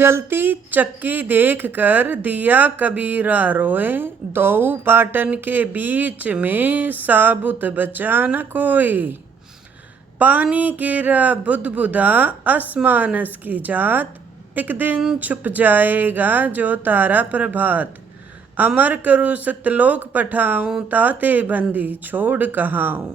चलती चक्की देखकर दिया कबीरा रोए, दो पाटन के बीच में साबुत बचा न कोई। पानी गिरा बुदबुदा आसमानस की जात, एक दिन छुप जाएगा जो तारा प्रभात। अमर करूँ सतलोक पठाऊं, ताते बंदी छोड़ कहाऊं।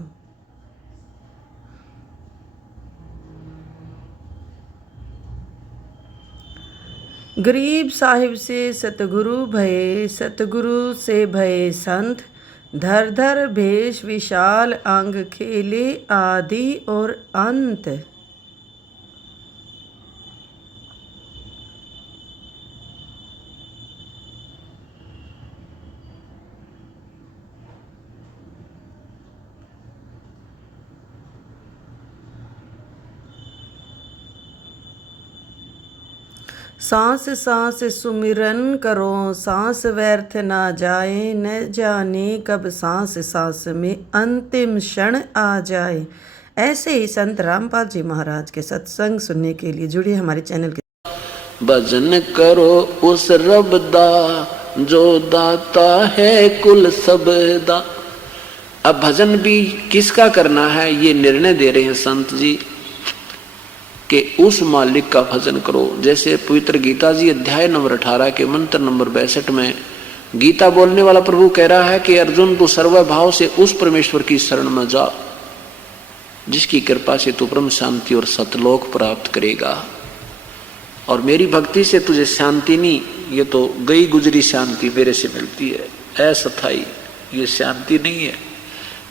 गरीब साहिब से सतगुरु भये, सतगुरु से भये संत। धर धर भेष विशाल अंग, खेले आदि और अंत। सांस सांस सुमिरन करो, सांस व्यर्थ ना जाए। न जाने कब सांस सांस में अंतिम क्षण आ जाए। ऐसे ही संत रामपाल जी महाराज के सत्संग सुनने के लिए जुड़िए हमारे चैनल के। भजन करो उस रब दा, जो दाता है कुल सबदा। अब भजन भी किसका करना है, ये निर्णय दे रहे हैं संत जी कि उस मालिक का भजन करो। जैसे पवित्र गीता जी अध्याय नंबर 18 के मंत्र नंबर 62 में गीता बोलने वाला प्रभु कह रहा है कि अर्जुन तू सर्वभाव से उस परमेश्वर की शरण में जा, जिसकी कृपा से तू ब्रह्म शांति और सतलोक प्राप्त करेगा। और मेरी भक्ति से तुझे शांति नहीं, ये तो गई गुजरी शांति मेरे से मिलती है। अस्थाई ये शांति नहीं है,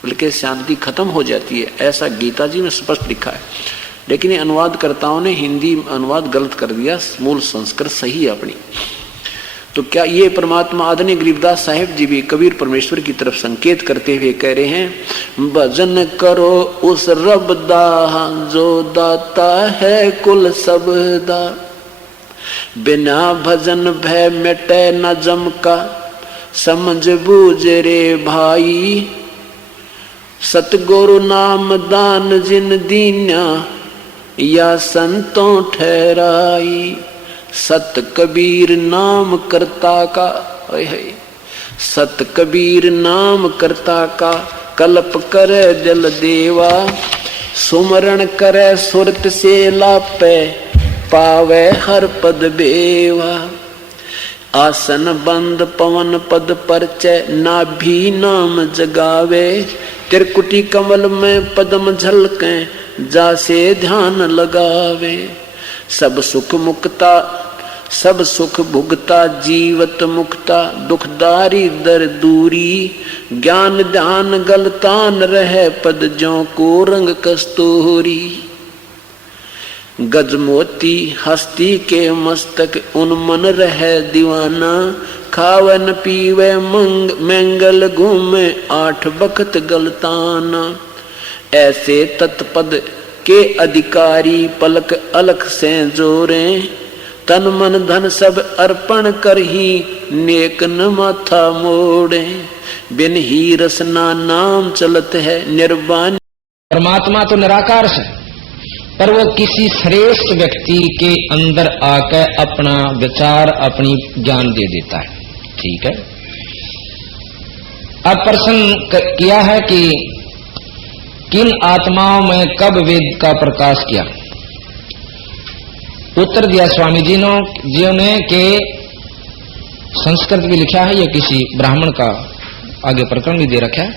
बल्कि शांति खत्म हो जाती है, ऐसा गीता जी में स्पष्ट लिखा है। लेकिन ये अनुवादकर्ताओं ने हिंदी अनुवाद गलत कर दिया, मूल संस्कृत सही है अपनी। तो क्या ये परमात्मा आदरणीय गरीबदास साहिब जी भी कबीर परमेश्वर की तरफ संकेत करते हुए कह रहे हैं, भजन करो उस रब दा, जो दाता है कुल सबदा। बिना भजन भय मिटे न जम का, समझ बूझ रे भाई। सतगुरु नाम दान जिन दीन्या, या संतों ठहराई। सत कबीर नाम करता का, सत कबीर नाम करता का। कल्प करे जल देवा, सुमरण करे सुरत से लापे। पावे हर पद बेवा, आसन बंद पवन पद परचय। नाभि नाम जगावे, त्रिकुटी कमल में पद्म झलके। जासे ध्यान लगावे, सब सुख मुक्ता सब सुख भुगता। जीवत मुक्ता दुखदारी दर दूरी। ज्ञान ध्यान गलतान रहे, पद ज्यों को रंग कस्तूरी। गजमोती हस्ती के मस्तक, उन्मन रहे दीवाना। खावन पीवे मंगल घूमे, 8 बखत गलताना। ऐसे तत्पद के अधिकारी, पलक अलख से जोरे। तन मन धन सब अर्पण कर ही, नेक न माथा मोड़े। बिन ही रसना नाम चलत है निर्वाण। परमात्मा तो निराकार है, पर वो किसी श्रेष्ठ व्यक्ति के अंदर आकर अपना विचार अपनी ज्ञान दे देता है। ठीक है, अब प्रश्न किया है कि किन आत्माओं में कब वेद का प्रकाश किया। उत्तर दिया स्वामी जी ने कि संस्कृत भी लिखा है, ये किसी ब्राह्मण का आगे प्रकरण भी दे रखा है।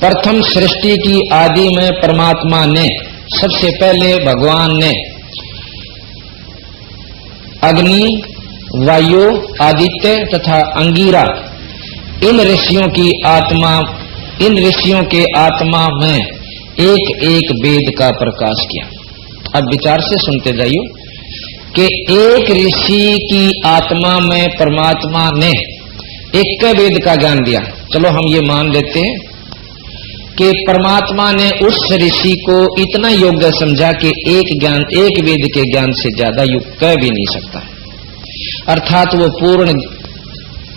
प्रथम सृष्टि की आदि में परमात्मा ने, सबसे पहले भगवान ने अग्नि, वायु, आदित्य तथा अंगिरा इन ऋषियों के आत्मा में एक एक वेद का प्रकाश किया। अब विचार से सुनते जाइए कि एक ऋषि की आत्मा में परमात्मा ने एक वेद का ज्ञान दिया। चलो हम ये मान लेते हैं कि परमात्मा ने उस ऋषि को इतना योग्य समझा कि एक वेद के ज्ञान से ज्यादा युक्त कह भी नहीं सकता, अर्थात वो पूर्ण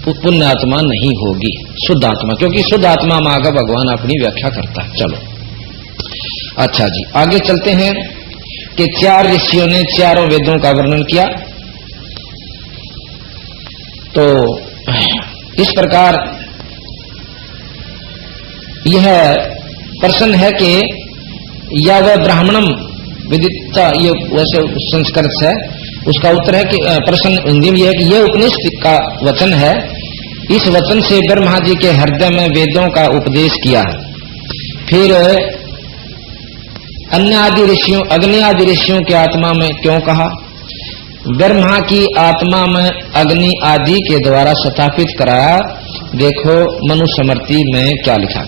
पुण्य आत्मा नहीं होगी, शुद्ध आत्मा, क्योंकि शुद्ध आत्मा में आगे भगवान अपनी व्याख्या करता है। चलो अच्छा जी, आगे चलते हैं कि 4 ऋषियों ने चारों वेदों का वर्णन किया। तो इस प्रकार यह प्रश्न है कि या वह ब्राह्मणम विदिता, ये वैसे संस्कृत है, उसका उत्तर है कि प्रश्न हिंदी में यह है कि यह उपनिषद का वचन है, इस वचन से ब्रह्मा जी के हृदय में वेदों का उपदेश किया है। फिर अन्य आदि ऋषियों, अग्नि आदि ऋषियों के आत्मा में क्यों कहा? ब्रह्मा की आत्मा में अग्नि आदि के द्वारा स्थापित कराया। देखो मनुस्मृति में क्या लिखा,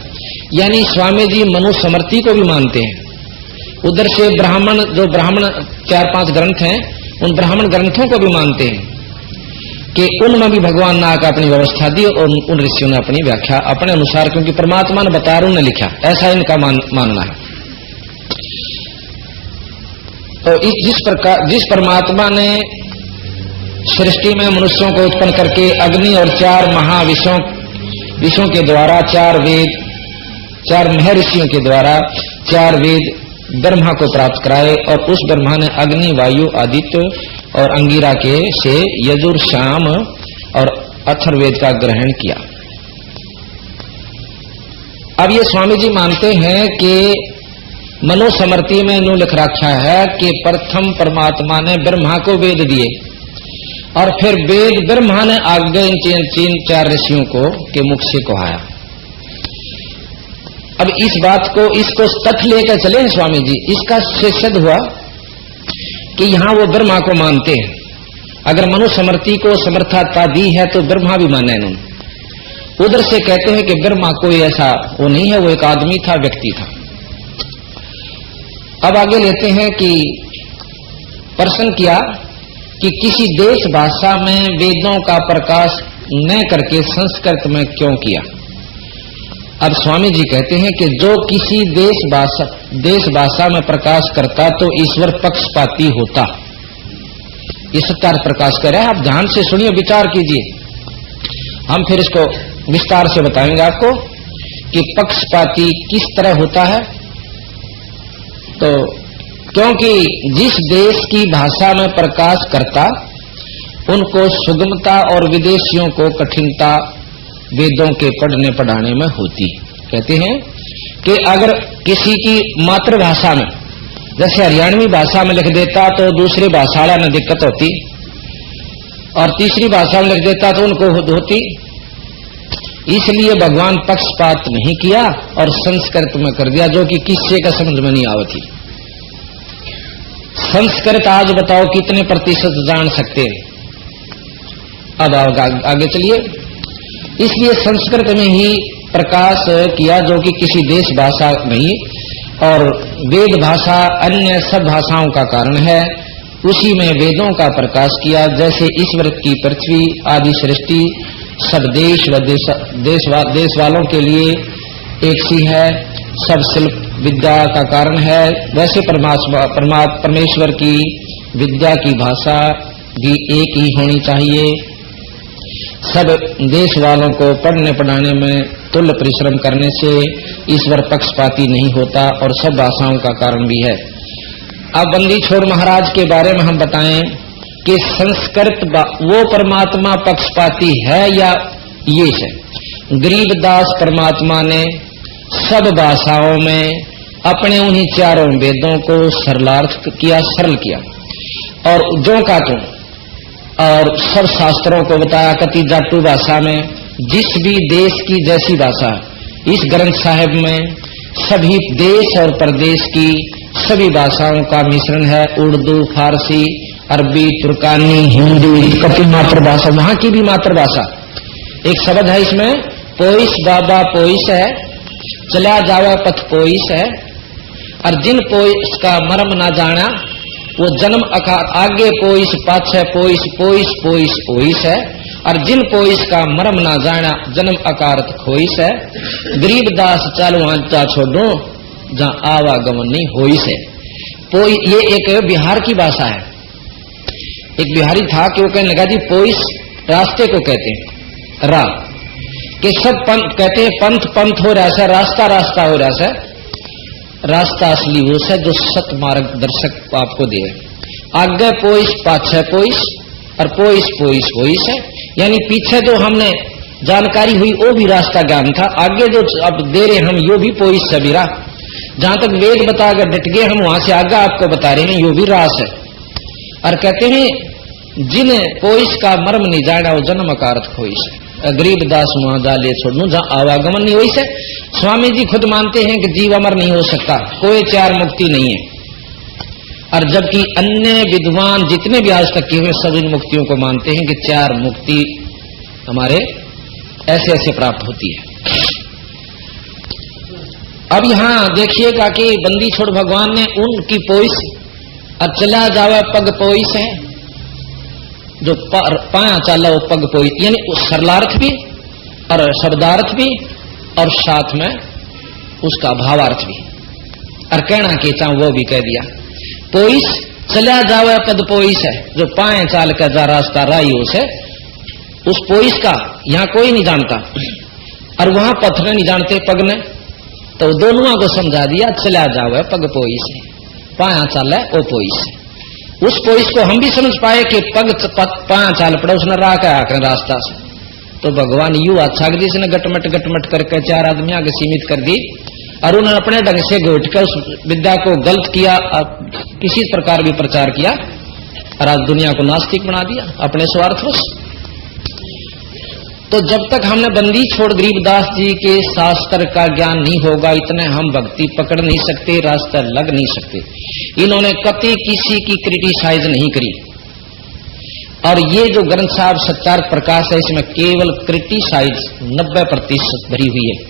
यानी स्वामी जी मनुस्मृति को भी मानते हैं। उधर से ब्राह्मण, जो ब्राह्मण 4-5 ग्रंथ हैं, उन ब्राह्मण ग्रंथों को भी मानते हैं कि उनमें भी भगवान ने आकर अपनी व्यवस्था दी और उन ऋषियों ने अपनी व्याख्या अपने अनुसार, क्योंकि परमात्मा ने बताया, उन्होंने लिखा, ऐसा इनका मानना है। तो जिस परमात्मा ने सृष्टि में मनुष्यों को उत्पन्न करके अग्नि और 4 महाविषयों के द्वारा 4 वेद, 4 महर्षियों के द्वारा 4 वेद ब्रह्मा को प्राप्त कराए, और उस ब्रह्मा ने अग्नि, वायु, आदित्य और अंगिरा के से यजुर, शाम और अथर्ववेद का ग्रहण किया। अब ये स्वामी जी मानते हैं कि मनुस्मृति में यूं लिख रखा है कि प्रथम परमात्मा ने ब्रह्मा को वेद दिए और फिर वेद ब्रह्मा ने आगे इन 4 ऋषियों को के मुख से कहाया। अब इस बात को, इसको तथ्य लेकर चले स्वामी जी, इसका सिद्ध हुआ कि यहाँ वो ब्रह्मा को मानते हैं। अगर मनुस्मृति को समर्थता दी है तो ब्रह्मा भी माने इन्होंने। उधर से कहते हैं कि ब्रह्मा कोई ऐसा वो नहीं है, वो एक आदमी था, व्यक्ति था। अब आगे लेते हैं कि प्रश्न किया कि किसी देश भाषा में वेदों का प्रकाश न करके संस्कृत में क्यों किया? अब स्वामी जी कहते हैं कि जो किसी देश भाषा में प्रकाश करता तो ईश्वर पक्षपाती होता। ये सत्यार्थ प्रकाश कर रहा है, आप ध्यान से सुनिए, विचार कीजिए। हम फिर इसको विस्तार से बताएंगे आपको कि पक्षपाती किस तरह होता है। तो क्योंकि जिस देश की भाषा में प्रकाश करता उनको सुगमता और विदेशियों को कठिनता वेदों के पढ़ने पढ़ाने में होती। कहते हैं कि अगर किसी की मातृभाषा में, जैसे हरियाणवी भाषा में लिख देता तो दूसरी भाषा वाला में दिक्कत होती, और तीसरी भाषा में लिख देता तो उनको होती। इसलिए भगवान पक्षपात नहीं किया और संस्कृत में कर दिया, जो कि किससे का समझ में नहीं आवती। संस्कृत आज बताओ कितने प्रतिशत जान सकते हैं? अब आगे चलिए। इसलिए संस्कृत में ही प्रकाश किया, जो कि किसी देश भाषा नहीं, और वेद भाषा अन्य सब भाषाओं का कारण है। उसी में वेदों का प्रकाश किया। जैसे ईश्वर की पृथ्वी आदि सृष्टि सब देश व देश वालों के लिए एक सी है, सब शिल्प विद्या का कारण है, वैसे परमेश्वर की विद्या की भाषा भी एक ही होनी चाहिए। सब देश वालों को पढ़ने पढ़ाने में तुल्य परिश्रम करने से ईश्वर पक्षपाती नहीं होता और सब भाषाओं का कारण भी है। अब बंदी छोड़ महाराज के बारे में हम बताएं कि संस्कृत वो परमात्मा पक्षपाती है या ये है? गरीबदास परमात्मा ने सब भाषाओं में अपने उन्हीं 4 वेदों को सरलार्थ किया, सरल किया, और जो का तो और सब शास्त्रों को बताया कति जाटू भाषा में, जिस भी देश की जैसी भाषा। इस ग्रंथ साहिब में सभी देश और प्रदेश की सभी भाषाओं का मिश्रण है। उर्दू, फारसी, अरबी, तुर्कानी, हिंदी, कति मातृभाषा, वहां की भी मातृभाषा। एक शब्द है इसमें, पोइस बाबा पोइस है, चला जावा पथ पोइस है। और जिन पोइस का मर्म ना जाना वो जन्म आकार आगे पोइस पाछे पोइस पोइस पोइस पोइस है, और जिन पोइस का मर्म ना जाना जन्म आकार खोइस है। गरीबदास चालू आंचा छोड़ो जहाँ आवागमन नहीं होइस है। पोई ये एक बिहार की भाषा है। एक बिहारी था कि वो कहने लगा जी पोइस रास्ते को कहते हैं, रा के सब पंथ कहते हैं, पंथ पंथ हो रहा है, रास्ता रास्ता हो रहा है। रास्ता असली वो है जो सत मार्गदर्शक आपको दे। आगे पोइस पाछे पोइस और पोइस पोइस पोइस है, यानी पीछे जो हमने जानकारी हुई वो भी रास्ता ज्ञान था, आगे जो अब दे रहे हम यो भी पोइस से भी राह। जहां तक वेद बताकर डट गए हम वहां से आगे आपको बता रहे हैं यो भी रास है। और कहते हैं जिन्हें पोइस का मर्म नहीं जाना वो जन्म का अर्थ खोइस है। गरीब दास वहां जा ले छोड़ू जहां आवागमन नहीं हुई से। स्वामी जी खुद मानते हैं कि जीव अमर नहीं हो सकता, कोई चार मुक्ति नहीं है। और जबकि अन्य विद्वान जितने भी आज तक किए हुए सब इन मुक्तियों को मानते हैं कि चार मुक्ति हमारे ऐसे ऐसे प्राप्त होती है। अब यहां देखिएगा कि बंदी छोड़ भगवान ने उनकी पोइस और चला जावे पग पोइस है, जो पाया चाला वो पग पोइस, यानी सरलार्थ भी और शब्दार्थ भी और साथ में उसका भावार्थ भी। और कहना के चाह वो भी कह दिया पोइस चला जावे पद पोइस है, जो पाए चाल का जा रास्ता राइयो से उस पोइस का यहां कोई नहीं जानता और वहां पत्थर नहीं जानते पग ने, तो दोनों को समझा दिया चला जावे पग पोइस है, पाया चाल है वो पोइस है। उस पोइस को हम भी समझ पाए कि पग पाया चाल पड़ा उसने राह का आकर रास्ता से, तो भगवान यू अच्छा जिसने गटमट करके चार आदमी आगे सीमित कर दी और उन्होंने अपने ढंग से घोट कर उस विद्या को गलत किया, किसी प्रकार भी प्रचार किया और आज दुनिया को नास्तिक बना दिया अपने स्वार्थवश। तो जब तक हमने बंदी छोड़ गरीबदास जी के शास्त्र का ज्ञान नहीं होगा इतने हम भक्ति पकड़ नहीं सकते, रास्ता लग नहीं सकते। इन्होंने कभी किसी की क्रिटिसाइज नहीं करी और ये जो ग्रंथ साहब सच्चार्थ प्रकाश है इसमें केवल क्रिटिसाइज 90% भरी हुई है।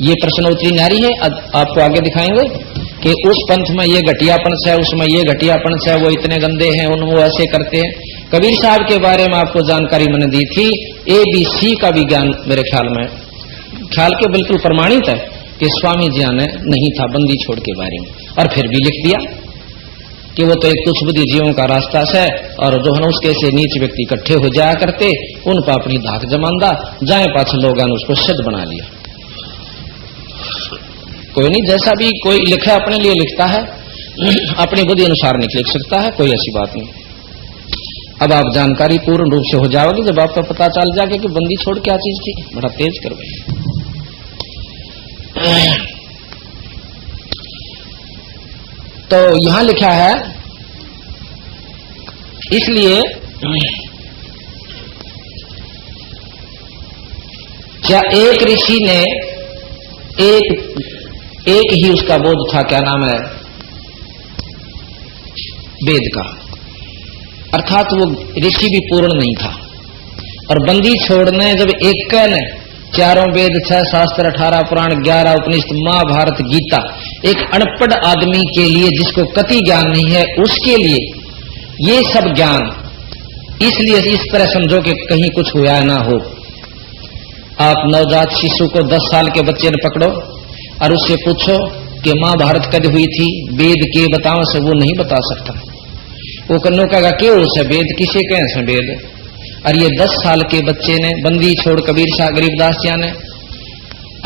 ये प्रश्नोत्तरी नारी है, आपको आगे दिखाएंगे कि उस पंथ में ये घटियापन है, उसमें ये घटियापन है, वो इतने गंदे हैं, उन वो ऐसे करते हैं। कबीर साहब के बारे में आपको जानकारी मैंने दी थी, ABC का भी ज्ञान मेरे ख्याल के बिल्कुल प्रमाणित है कि स्वामी जी ने नहीं था बंदी छोड़ के बारे में, और फिर भी लिख दिया कि वो तो एक तुच्छ बुद्धि जीवों का रास्ता है और जो है उसके से नीच व्यक्ति इकट्ठे हो जाया करते, उन पर अपनी धाक जमांदा जाए पाछ लोगों ने उसको सिद्ध बना लिया। कोई नहीं, जैसा भी कोई लिखा अपने लिए लिखता है, अपनी बुद्धि अनुसार नहीं लिख सकता है, कोई ऐसी बात नहीं। अब आप जानकारी पूर्ण रूप से हो जाओगे जब आपको पता चल जाएगा कि बंदी छोड़ क्या चीज थी। बड़ा तेज कर तो यहां लिखा है, इसलिए क्या एक ऋषि ने एक ही उसका बोध था, क्या नाम है, वेद का, अर्थात वो ऋषि भी पूर्ण नहीं था। और बंदी छोड़ने जब एक ने चारों वेद 6 शास्त्र 18 पुराण 11 उपनिषद महाभारत गीता, एक अनपढ़ आदमी के लिए जिसको कति ज्ञान नहीं है उसके लिए ये सब ज्ञान, इसलिए इस तरह समझो कि कहीं कुछ हुआ ना हो। आप नवजात शिशु को 10 साल के बच्चे ने पकड़ो और उससे पूछो कि महाभारत कद हुई थी, वेद के बताओ से वो नहीं बता सकता। वो कन्नो कहेगा क्यों से वेद किसे कहें से वेद। और ये 10 साल के बच्चे ने बंदी छोड़ कबीर शाह गरीबदास जी ने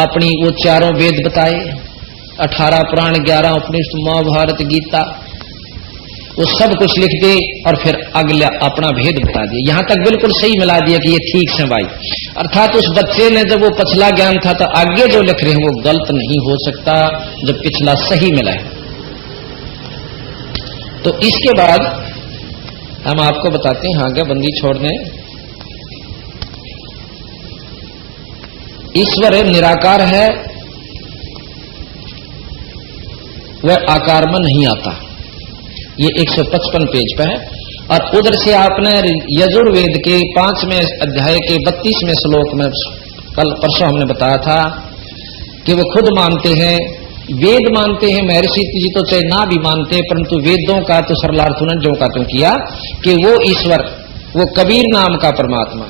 अपनी वो चारों वेद बताए, 18 पुराण 11 उपनिषद महाभारत गीता, वो सब कुछ लिख दे और फिर अगला अपना भेद बता दिया। यहां तक बिल्कुल सही मिला दिया कि ये ठीक से भाई, अर्थात उस बच्चे ने जब वो पिछला ज्ञान था तो आगे जो लिख रहे हैं वो गलत नहीं हो सकता जब पिछला सही मिला है। तो इसके बाद हम आपको बताते हैं आगे बंदी छोड़ने, ईश्वर निराकार है, वह आकार में नहीं आता। ये 155 पेज पे है। और उधर से आपने यजुर्वेद के 5वें अध्याय के 32वें श्लोक में कल परसों हमने बताया था कि वो खुद मानते हैं, वेद मानते हैं, महर्षि जी तो चाहे ना भी मानते, परंतु वेदों का तो सरलार्थ उन्होंने जो का तो किया कि वो ईश्वर, वो कबीर नाम का परमात्मा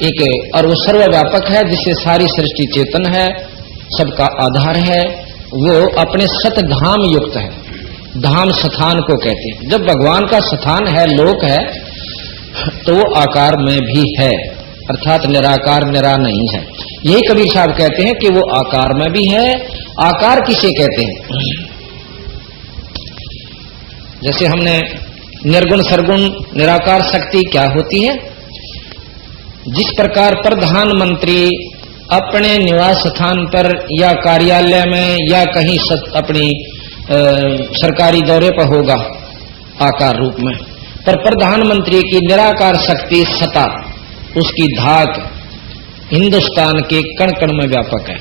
एक, और वो सर्वव्यापक है जिससे सारी सृष्टि चेतन है, सबका आधार है, वो अपने सत धाम युक्त है। धाम स्थान को कहते हैं। जब भगवान का स्थान है, लोक है, तो वो आकार में भी है, अर्थात निराकार निरा नहीं है। यही कबीर साहब कहते हैं कि वो आकार में भी है आकार किसे कहते हैं? जैसे हमने निर्गुण सरगुण निराकार शक्ति क्या होती है, जिस प्रकार प्रधानमंत्री अपने निवास स्थान पर या कार्यालय में या कहीं अपनी सरकारी दौरे पर होगा आकार रूप में, पर प्रधानमंत्री की निराकार शक्ति सत्ता, उसकी धाक हिंदुस्तान के कण कण में व्यापक है,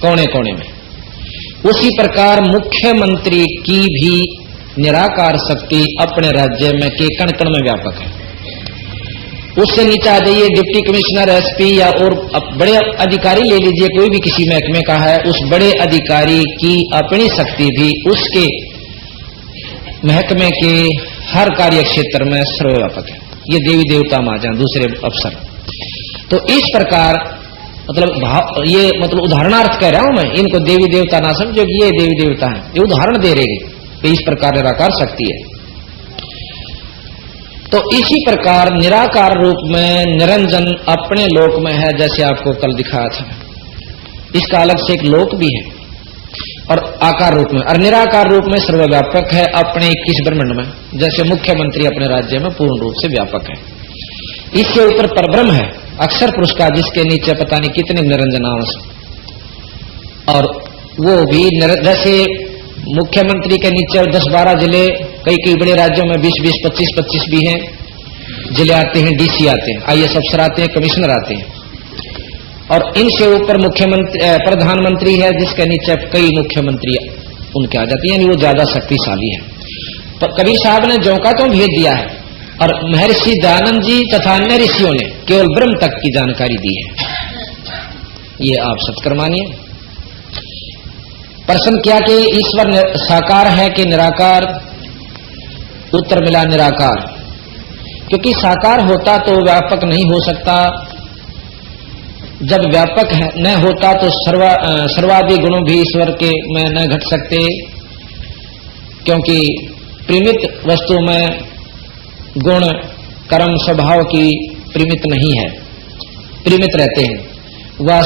कोने कोने में। उसी प्रकार मुख्यमंत्री की भी निराकार शक्ति अपने राज्य में के कण कण में व्यापक है। उससे नीचे आ जाइए, डिप्टी कमिश्नर, एसपी या और बड़े अधिकारी ले लीजिए, कोई भी किसी महकमे का है, उस बड़े अधिकारी की अपनी शक्ति भी उसके महकमे के हर कार्य क्षेत्र में सर्वव्यापक है। ये देवी देवता मा जाए दूसरे अफसर। तो इस प्रकार मतलब ये मतलब उदाहरणार्थ कह रहा हूं मैं, इनको देवी देवता ना समझो कि ये देवी देवता है, ये उदाहरण दे रहे कि इस प्रकार निराकार शक्ति है। तो इसी प्रकार निराकार रूप में निरंजन अपने लोक में है, जैसे आपको कल दिखाया था। इसका अलग से एक लोक भी है और आकार रूप में, और निराकार रूप में सर्वव्यापक है अपने 21 ब्रह्मांड में, जैसे मुख्यमंत्री अपने राज्य में पूर्ण रूप से व्यापक है। इसके ऊपर परब्रह्म है, अक्षर पुरुष का, जिसके नीचे पता नहीं कितने निरंजनांश, और वो भी जैसे मुख्यमंत्री के नीचे 10-12 जिले, कई बड़े राज्यों में 20-20, 25-25 भी हैं जिले आते हैं, डीसी आते हैं, आईएएस अफसर आते हैं, कमिश्नर आते हैं, और इनसे ऊपर मुख्यमंत्री प्रधानमंत्री है, जिसके नीचे कई मुख्यमंत्री उनके आ जाते हैं, यानी वो ज्यादा शक्तिशाली है। कबीर साहब ने जौका तो भेज दिया है, और महर्षि दयानंद जी तथा अन्य ऋषियों ने केवल ब्रह्म तक की जानकारी दी है। ये आप सत्कर मानिए। प्रश्न क्या कि ईश्वर साकार है कि निराकार? उत्तर मिला निराकार, क्योंकि साकार होता तो व्यापक नहीं हो सकता, जब व्यापक है न होता तो सर्वादि गुणों भी ईश्वर के में न घट सकते, क्योंकि परिमित वस्तु में गुण कर्म स्वभाव की परिमित नहीं है, परिमित रहते हैं। वह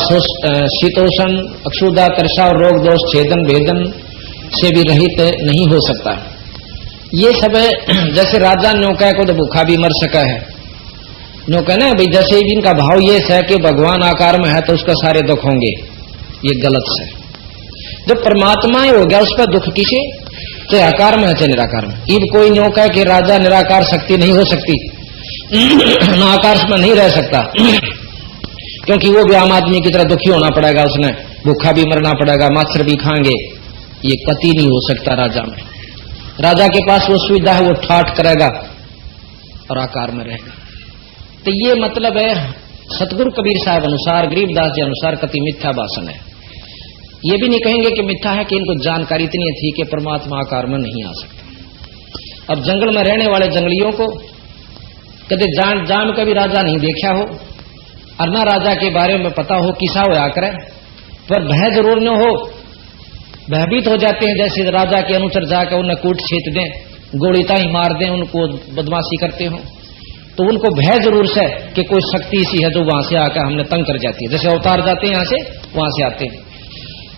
शीतोषण अक्षुदा तृषा और रोग दोष छेदन भेदन से भी रहित नहीं हो सकता। ये सब जैसे राजा नौका को तो भूखा भी मर सका है, नौका ना भाई, जैसे ही इनका भाव ये है कि भगवान आकार में है तो उसका सारे दुख होंगे, ये गलत है। जब परमात्मा ही हो गया उस पर दुख किसे? चाहे आकार में है चाहे निराकार में। ईब कोई नौका है कि राजा निराकार शक्ति नहीं हो सकती, न आकाश में नहीं रह सकता, क्योंकि वो भी आम आदमी की तरह दुखी होना पड़ेगा, उसने भूखा भी मरना पड़ेगा, मच्छर भी खाएंगे, ये कति नहीं हो सकता राजा में। राजा के पास वो सुविधा है, वो ठाठ करेगा और आकार में रहेगा। तो ये मतलब है सतगुरु कबीर साहब अनुसार, गरीबदास जी अनुसार कति मिथ्या भाषण है। ये भी नहीं कहेंगे कि मिथ्या है कि इनको जानकारी इतनी थी कि परमात्मा आकार में नहीं आ सकता। अब जंगल में रहने वाले जंगलियों को कदे जान कभी राजा नहीं देखा हो, और ना राजा के बारे में पता हो किसा हो आकर, पर भय जरूर न हो, भयभीत हो जाते हैं। जैसे राजा के अनुचर जाकर उन्हें कूट छेत दें, गोली ताई मार दें, उनको बदमाशी करते हो, तो उनको भय जरूर से कि कोई शक्ति सी है जो वहां से आकर हमने तंग कर जाती है, जैसे अवतार जाते हैं यहां से वहां से आते हैं।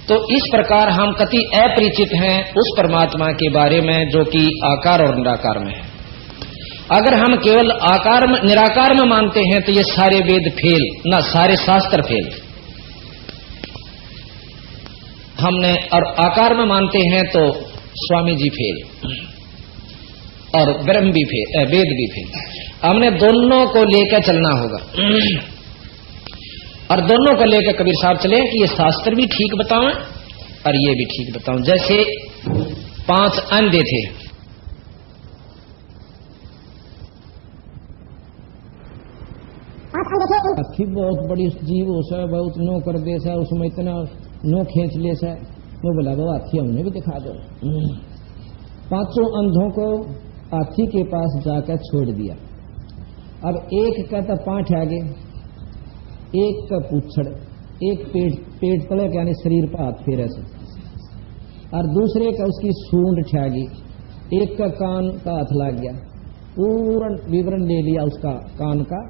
तो इस प्रकार हम कति अपरिचित हैं उस परमात्मा के बारे में जो कि आकार और निराकार में है। अगर हम केवल आकार में निराकार में मानते हैं तो ये सारे वेद फेल, ना सारे शास्त्र फेल। हमने और आकार में मानते हैं तो स्वामी जी फेल, और ब्रह्म भी फेल, वेद भी फेल। हमने दोनों को लेकर चलना होगा, और दोनों को लेकर कबीर साहब चले कि ये शास्त्र भी ठीक बताओ और ये भी ठीक बताओ। जैसे 5 अंधे थे, अच्छी बहुत बड़ी जीव हो सा, बहुत नो कर दे सा, उसमें इतना नो खींच ले सा, वो बोला वो हाथी हमने भी दिखा दो। 5 अंधों को हाथी के पास जाकर छोड़ दिया। अब एक कहता 5 आगे, एक का पूछड़, एक पेट तले यानी शरीर पर हाथ फेरे से, और दूसरे का उसकी सूंड ठगी, एक का कान का हाथ लग गया। पूर्ण विवरण ले लिया उसका कान का,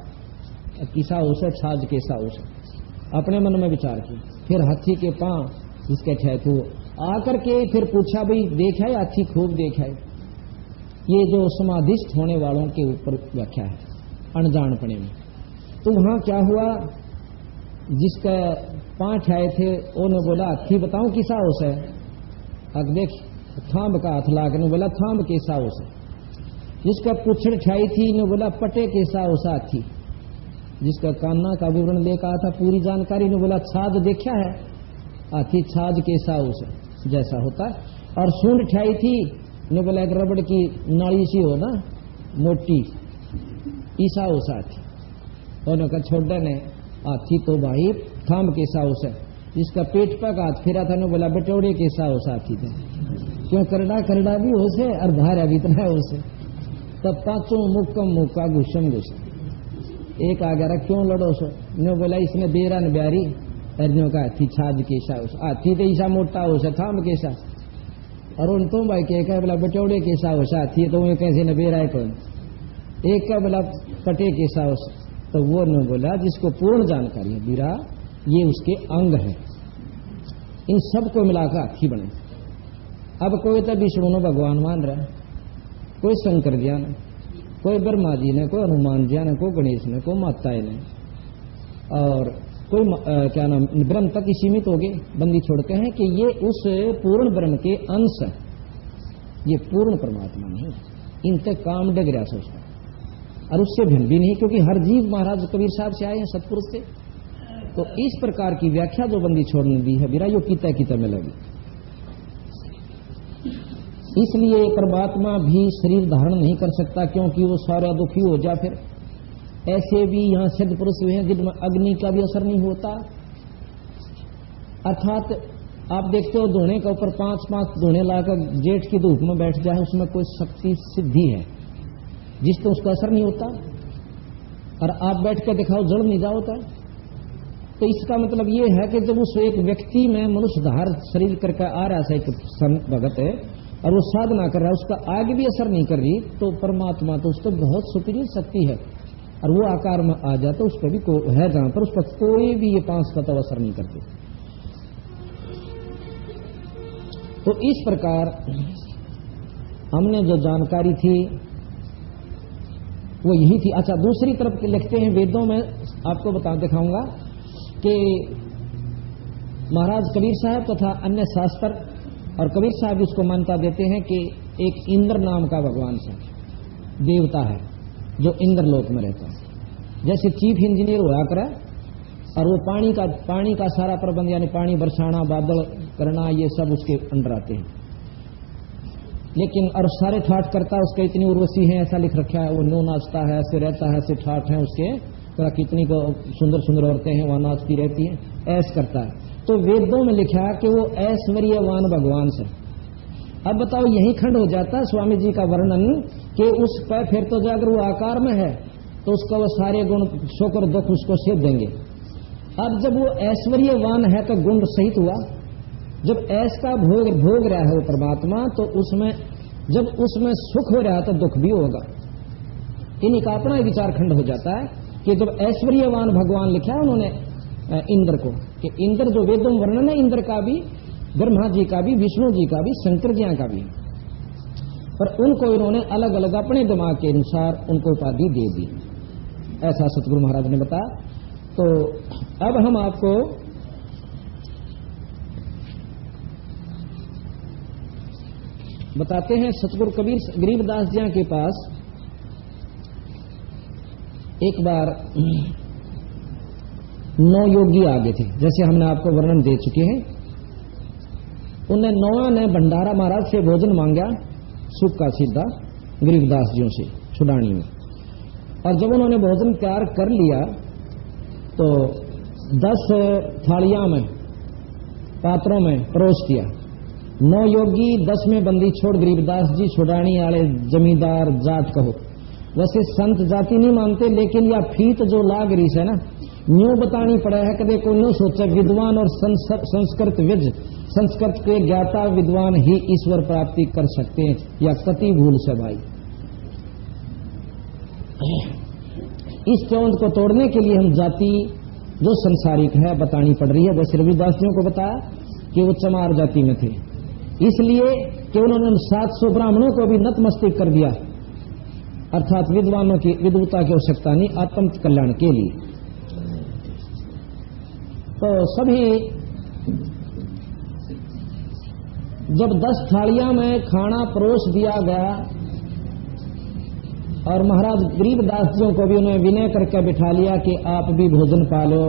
किसा उसे छाज कैसा उसे, अपने मन में विचार की। फिर हाथी के पांव जिसके ठहकू आकर के फिर पूछा, भाई देखा है हाथी? खूब देखा है। ये जो समाधिस्थ होने वालों के ऊपर व्याख्या है अनजानपने में। तो वहां क्या हुआ, जिसका 5 आए थे उन्होंने बोला हाथी बताऊं किसा होश है? अब देख थांब का हाथ लाकर बोला थांब कैसा होश है। जिसका पुछड़ ठाई थी ने बोला पटे कैसा होश हाथी। जिसका कान्ना का विवरण लेकर आया था पूरी जानकारी ने बोला छाज देखा है हाथी, छाज कैसा होश है जैसा होता है। और सूंड ठाई थी ने बोला एक रबड़ की नाली सी हो ना मोटी, ईसा होश हाथी। उन्होंने कहा छोड़ ने हाथी तो भाई थांब कैसा होश है। जिसका पेट पर हाथ फिरा था ने बोला बटोड़े कैसा होश हाथी थे। क्यों करड़ा करड़ा भी होश है और धारा भी इतना होश है। तब पांचों मुक्कम मुक्का घुसम घुसम। एक आ गया क्यों लड़ो सो ने बोला इसने बेरा न ब्यारी अर्जों का हाथी छाज कैसा होश, हाथी तो ईसा मोटा होश है थांब कैसा। और उन तुम भाई के बोला बटोड़े कैसा होश हाथी तो वो कैसे न बेरा है कौन। एक का बोला पटे कैसा होश। तो वो ने बोला जिसको पूर्ण जानकारी है बीरा ये उसके अंग है, इन सबको मिलाकर हाथी बने। अब कोई तो विष्णु भगवान मान रहा है, कोई शंकर ज्ञान है, कोई ब्रह्मा जी ने, कोई हनुमान जी ने, कोई गणेश ने, कोई माताएं ने, और कोई क्या नाम ब्रह्म तक ही सीमित हो गए। बंदी छोड़ते हैं कि ये उस पूर्ण ब्रह्म के अंश है, ये पूर्ण परमात्मा नहीं। इन तक काम डग रहा सोचता और उससे भिन्न भी नहीं, क्योंकि हर जीव महाराज कबीर साहब से आए हैं सतपुरुष से। तो इस प्रकार की व्याख्या जो बंदी छोड़ने दी है बीरा यो किता में लगी। इसलिए परमात्मा भी शरीर धारण नहीं कर सकता क्योंकि वो सारा दुखी हो जा। फिर ऐसे भी यहाँ सिद्ध पुरुष हुए हैं जिनमें अग्नि का भी असर नहीं होता। अर्थात आप देखते हो धोने के ऊपर 5-5 धोने लाकर जेठ की धूप में बैठ जाए उसमें कोई शक्ति सिद्धि है जिस तो उसका असर नहीं होता। और आप बैठ कर दिखाओ जड़ नहीं जाता। तो इसका मतलब ये है कि जब उस एक व्यक्ति में मनुष्य धार शरीर करके आ रहा है, एक संत भगत है और वो साधना कर रहा है, उसका आगे भी असर नहीं कर रही, तो परमात्मा तो उसको बहुत सुपीरियर शक्ति है और वो आकार में आ जाता उस पर भी है जहां पर उस पर कोई भी ये 5 तत्व असर नहीं करते। तो इस प्रकार हमने जो जानकारी थी वो यही थी। अच्छा दूसरी तरफ लिखते हैं वेदों में, आपको दिखाऊंगा कि महाराज कबीर साहब तथा अन्य शास्त्र और कबीर साहब इसको मान्यता देते हैं कि एक इंद्र नाम का भगवान से देवता है जो इंद्र लोक में रहता है। जैसे चीफ इंजीनियर हुआ करे और वो पानी का सारा प्रबंध यानी पानी बरसाना बादल करना ये सब उसके अंडर आते हैं। लेकिन और सारे ठाठ करता है, उसके इतनी उर्वशी है ऐसा लिख रखा है, वो नो नाचता है ऐसे रहता है ऐसे ठाठ है उसके, तो कितनी को सुंदर सुंदर औरतें हैं वहां नाचती रहती हैं, ऐस करता है। तो वेदों में लिखा कि वो ऐश्वर्यवान भगवान से। अब बताओ यही खंड हो जाता है स्वामी जी का वर्णन कि उस पर फिर तो जाकर वो आकार में है तो उसका वो सारे गुण सुख और दुख उसको सिद्ध देंगे। अब जब वो ऐश्वर्यवान है तो गुण सहित हुआ, जब ऐश का भोग रहा है वो परमात्मा तो उसमें जब उसमें सुख हो रहा है तो दुख भी होगा। इन्हीं का अपना विचार खंड हो जाता है कि जब ऐश्वर्यवान भगवान लिखा है उन्होंने इंद्र को कि इंद्र जो वेदों वर्णन है इंद्र का भी, ब्रह्मा जी का भी, विष्णु जी का भी, शंकर जी का भी, पर उनको इन्होंने अलग अलग अपने दिमाग के अनुसार उनको उपाधि दे दी, ऐसा सतगुरु महाराज ने बताया। तो अब हम आपको बताते हैं सतगुरु कबीर गरीबदास जी के पास एक बार 9 योगी आ गए थे, जैसे हमने आपको वर्णन दे चुके हैं। उन्हें 9 ने भंडारा महाराज से भोजन मांगा सूखा सीधा गरीबदास जियों से छुड़ानी में। और जब उन्होंने भोजन तैयार कर लिया तो 10 थालियां में पात्रों में परोस दिया। 9 योगी 10 में बंदी छोड़ गरीबदास जी छुड़ानी वाले जमींदार जाट कहो, वैसे संत जाति नहीं मानते, लेकिन या फीत जो लाग रही है ना न्यू बतानी पड़ा है। कदे को न्यू सोचा विद्वान और संस्कृत के ज्ञाता विद्वान ही ईश्वर प्राप्ति कर सकते हैं या कति भूल से भाई। इस चौंध को तोड़ने के लिए हम जाति जो संसारिक है बतानी पड़ रही है। जैसे रविदास जी को बताया कि वो चमार जाति में थे, इसलिए कि उन्होंने 700 ब्राह्मणों को भी नतमस्तक कर दिया, अर्थात विद्वानों की विद्वता की आवश्यकता नहीं, आत्म कल्याण के लिए। तो सभी जब 10 थालियां में खाना परोस दिया गया और महाराज गरीबदास जियों को भी उन्होंने विनय करके बिठा लिया कि आप भी भोजन पा लो।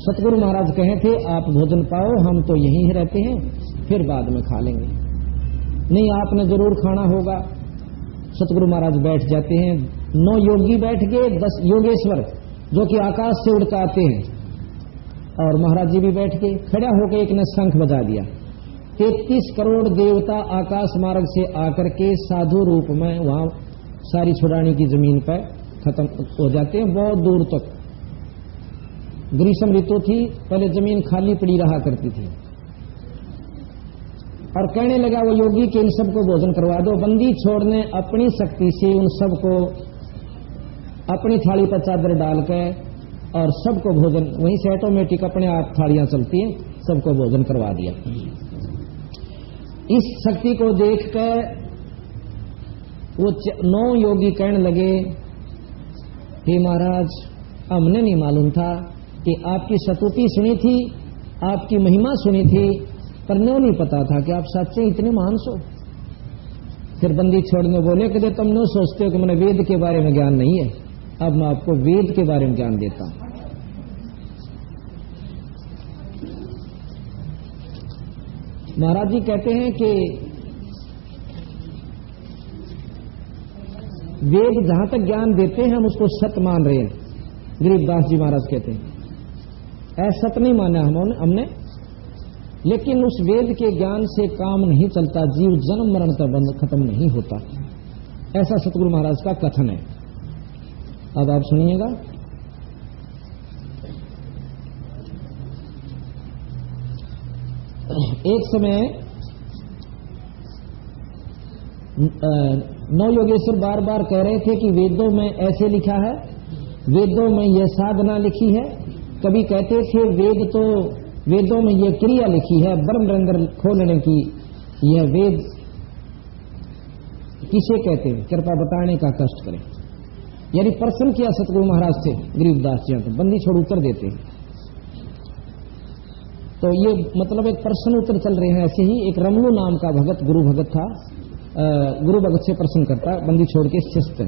सतगुरु महाराज कहे थे आप भोजन पाओ, हम तो यहीं ही रहते हैं, फिर बाद में खा लेंगे। नहीं, आपने जरूर खाना होगा। सतगुरु महाराज बैठ जाते हैं। 9 योगी बैठ गए, 10 योगेश्वर जो कि आकाश से उड़ के आते हैं, और महाराज जी भी बैठ गए। खड़ा होकर एक ने शंख बजा दिया। 33 करोड़ देवता आकाश मार्ग से आकर के साधु रूप में वहां सारी छुड़ानी की जमीन पर खत्म हो जाते हैं। बहुत दूर तक ग्रीष्म ऋतु थी, पहले जमीन खाली पड़ी रहा करती थी। और कहने लगा वो योगी कि इन सबको भोजन करवा दो। बंदी छोड़ने अपनी शक्ति से उन सबको अपनी थाली पर चादर डालकर और सबको भोजन, वहीं से ऑटोमेटिक अपने आप थालियां चलती हैं, सबको भोजन करवा दिया। इस शक्ति को देखकर वो 9 योगी कहने लगे, हे महाराज, हमने नहीं मालूम था कि आपकी स्तुति सुनी थी, आपकी महिमा सुनी थी, पर न्यों नहीं पता था कि आप सच्चे इतने महान सो। फिर बंदी छोड़ने बोले कि तुम न्यों सोचते हो कि मैंने वेद के बारे में ज्ञान नहीं है, अब मैं आपको वेद के बारे में ज्ञान देता हूं। महाराज जी कहते हैं कि वेद जहां तक ज्ञान देते हैं हम उसको सत्य मान रहे हैं। गरीबदास जी महाराज कहते हैं ऐसा नहीं माना हमने, लेकिन उस वेद के ज्ञान से काम नहीं चलता, जीव जन्म मरण का बंध खत्म नहीं होता, ऐसा सतगुरु महाराज का कथन है। अब आप सुनिएगा। एक समय 9 योगेश्वर बार बार कह रहे थे कि वेदों में ऐसे लिखा है, वेदों में यह साधना लिखी है। कभी कहते थे वेदों में यह क्रिया लिखी है, ब्रह्म रंध्र खोलने की। यह वेद किसे कहते हैं, कृपा बताने का कष्ट करें। यानी प्रश्न किया सतगुरु महाराज से गरीबदास जी, तो बंदी छोड़ उत्तर देते हैं। तो ये मतलब एक प्रश्न उत्तर चल रहे हैं। ऐसे ही एक रमणु नाम का भगत, गुरु भगत था, गुरु भगत से प्रश्न करता, बंदी छोड़ के शिष्ट।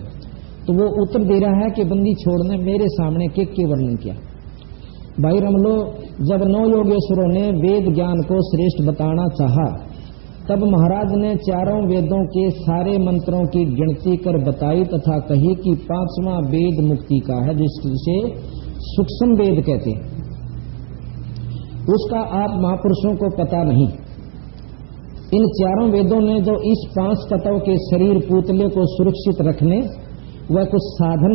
तो वो उत्तर दे रहा है कि बंदी छोड़ ने मेरे सामने के वर्णन किया। भाई रमलो, जब 9 योगेश्वरों ने वेद ज्ञान को श्रेष्ठ बताना चाहा, तब महाराज ने चारों वेदों के सारे मंत्रों की गिनती कर बताई तथा कही कि 5वां वेद मुक्ति का है, जिसे सूक्ष्म वेद कहते हैं। उसका आप महापुरुषों को पता नहीं। इन चारों वेदों ने जो इस 5 तत्व के शरीर पुतले को सुरक्षित रखने व कुछ साधन